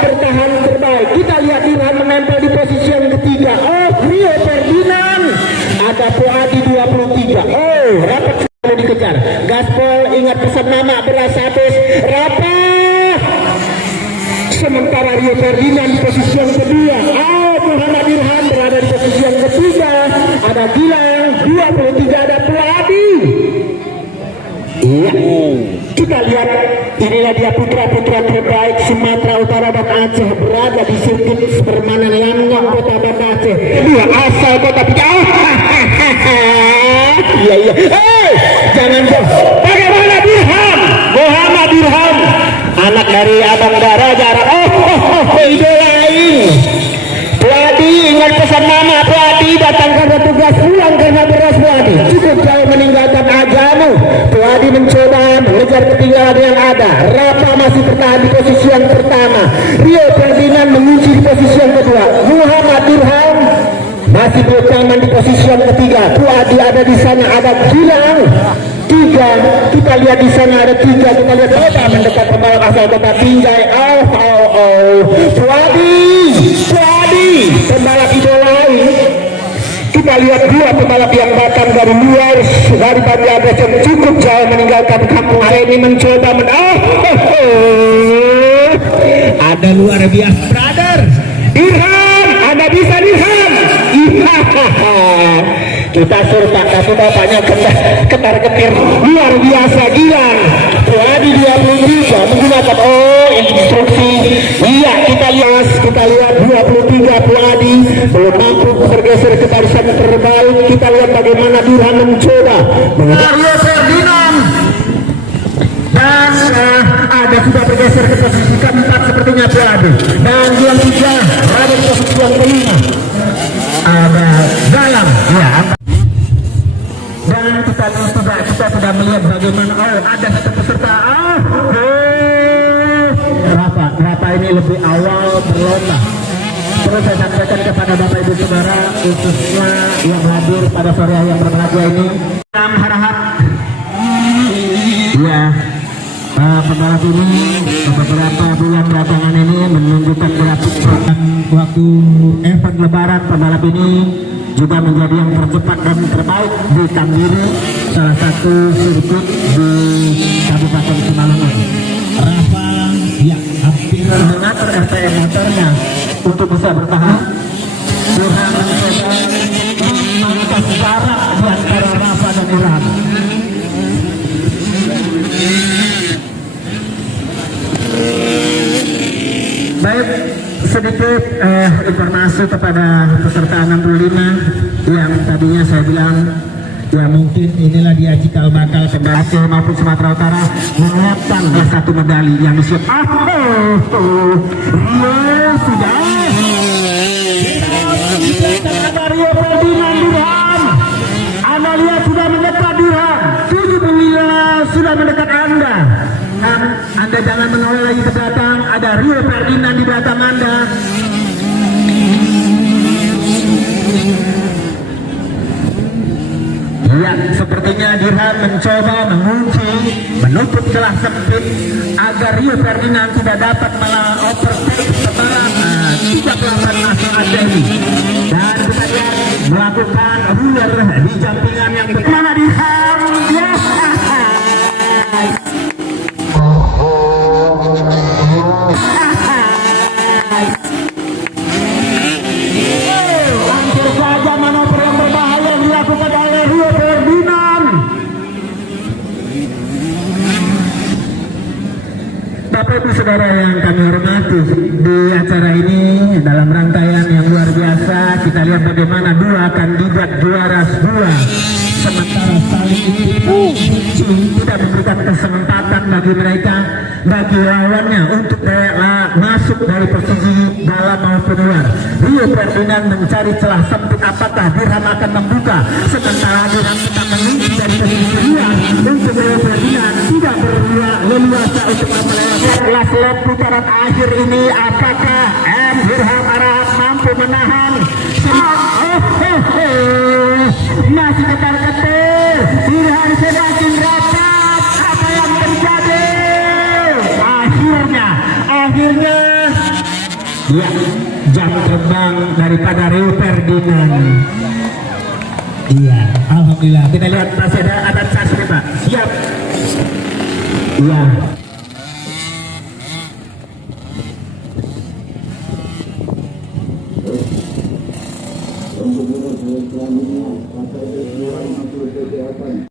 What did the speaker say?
Bertahan terbaik. Kita lihat Dirham menempel di posisi yang ketiga. Oh, Rio Ferdinand. Ada Puadi 23. Oh, rapat selalu dikejar. Gaspol ingat pesan mama beras habis. Rapat. Sementara Rio Ferdinand di posisi yang kedua. Oh, Muhammad Dirham berada di posisi yang ketiga. Ada Gilang 23. Ada Puadi. Iya. Kita lihat, inilah dia putra-putra terbaik Sumatera Utara dan Aceh berada di sirkuit permainan Lambang Kota Banda Aceh. Dua asal kota Pijau. Iya iya. Jangan dong. Bagaimana Dirham? Muhammad Dirham, anak dari Abang Dara Jarak. Idolain. Puadi ingat pesan mama. Puadi datang karena tugas, pulang karena beras. Puadi cukup jauh meninggalkan ajamu. Puadi mencoba mengejar ketinggalan yang ada. Rafa masih bertahan di posisi yang pertama. Rio Ferdinand mengunci di posisi yang kedua. Muhammad Dirham masih bertahan di posisi yang ketiga. Puadi ada di sana. Ada Gilang 3. Kita lihat di sana ada 3. Kita lihat coba mendekat pembalap asal kota Binjai. Puadi pembalap idolain. Kita lihat dua pembalap yang datang dari luar, dari Bangladesh yang cukup jauh meninggalkan kampung hari ini mencoba ada luar biasa brother. Dirham, Anda bisa Dirham. Kita surta tapi bapaknya ketar ketir luar biasa. Gilang Puadi 23 menggunakan instruksi. Iya, kita lihat 23 Puadi belum mampu bergeser ke barisan terbaik. Kita lihat bagaimana Dirham mencoba Rio Ferdinand dan ada sudah bergeser ke posisi keempat sepertinya Puadi, dan yang 3 berada di posisi yang kelima ada Galang. Ya, dan kita sudah melihat bagaimana ada satu peserta Rafa ini lebih awal berlomba. Terus saya sampaikan kepada Bapak Ibu Saudara khususnya yang hadir pada sore yang berbahagia ini, harap ya pembalap ini beberapa bulan belakangan ini menunjukkan grafik waktu event lebaran. Pembalap ini juga menjadi yang tercepat dan terbaik di Kambiri, salah satu sirkuit di Kabupaten Simalungun. Rafa ya hampir mengatur RPM motornya untuk bisa bertahan. Dirham mencoba memangkas jarak di antara Rafa dan Dirham. Baik, sedikit informasi kepada peserta 65 yang tadinya saya bilang ya mungkin inilah dia cikal bakal pembalap Aceh maupun Sumatera Utara menyiapkan satu medali yang disiapkan. Sudah Rio Ferdinand Dirham. Anda lihat sudah mendekat Dirham. 70 sudah mendekat Anda. Dan Anda jangan menoleh lagi ke belakang. Ada Rio Ferdinand di belakang Anda. Ya, sepertinya Dirham mencoba mengunci, menutup celah sempit agar Rio Ferdinand tidak dapat overtake setelah 38 asal Aceh. Dan kita lihat melakukan ruler di jampingan yang bagaimana Dirham. Ya. Hampir saja manuver yang berbahaya dilakukan oleh Rio Ferdinand. Bapak Ibu Saudara yang kami hormati, di acara ini dalam rangkaian yang luar biasa kita lihat bagaimana dua kandidat juara dua sementara saling tidak memberikan kesempatan bagi mereka, bagi lawannya untuk masuk dari posisi dalam maupun luar. Rio Ferdinand mencari celah sempit, apakah Dirham akan membuka, sementara Dirham tetap mengunci dari posisi luar untuk Rio Ferdinand tidak berleluasa untuk melewati last lap putaran akhir ini. Apakah Dirham Arab mampu menahan? Masih ketar-ketir Dirham sedang akhirnya ya jam terbang daripada Rio Ferdinand. Iya, alhamdulillah. Kita lihat masih ada atas Pak. Siap. Iya.